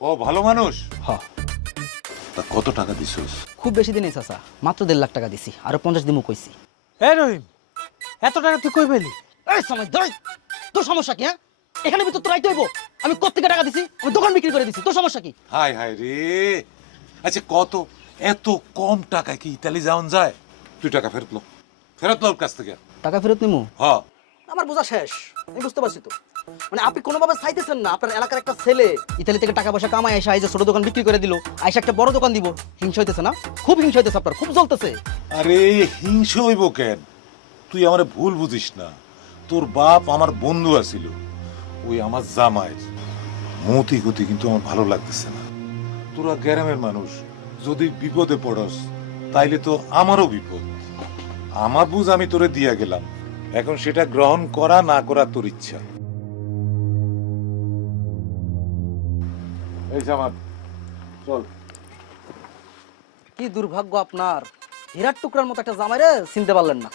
ও ভালো মানুষ। হ। তা কত টাকা দিছস? খুব বেশি দিন চাচা, মাত্র 1.5 লাখ টাকা দিছি, আরো 50 দিমু কইছি। এ রহিম, এত টাকা তুই কই পেলি? এই সময় ধর, তোর সমস্যা কি? হ্যাঁ, এখানে ভিতর তোর আইতে হইব? আমি কোত্থেকে টাকা দিছি? আমি দোকান বিক্রি করে দিছি, তোর সমস্যা কি? হাই হাই রে, আচ্ছা কত এত কম টাকায় কি ইতালি যাওন যায়? তুই টাকা ফেরত লো, ফেরত লো ওর কাছ থেকে। টাকা ফেরত নিমু? হ্যাঁ। আমার বোঝা শেষ, আমি বুঝতে পারছি তো। মানে আপনি কোনোভাবে চাইতেছেন না আপনার এলাকার একটা ছেলে ইতালি থেকে টাকা পয়সা কামায় এসে আইসা ছোট দোকান বিক্রি করে দিল, আইসা একটা বড় দোকান দিব। হিংসা হইতেছে না? খুব হিংসা হইতেছে আপনার, খুব জ্বলতেছে। আরে হিংসা হইব কেন? তুই আমারে ভুল বুঝিস না। তোর বাপ আমার বন্ধু আছিল, ওই আমার জামাইয়ের মতি গতি কিন্তু আমার ভালো লাগতেছে না। তোরা গ্রামের মানুষ, যদি বিপদে পড়স তাইলে তো আমারও বিপদ। আমার বুঝ আমি তোরে দিয়া গেলাম, এখন সেটা গ্রহণ করা না করা তোর ইচ্ছা। এই জামাত চল। কি দুর্ভাগ্য আপনার, হীরার টুকরার মতো একটা জামাইরে চিনতে পারলেন না।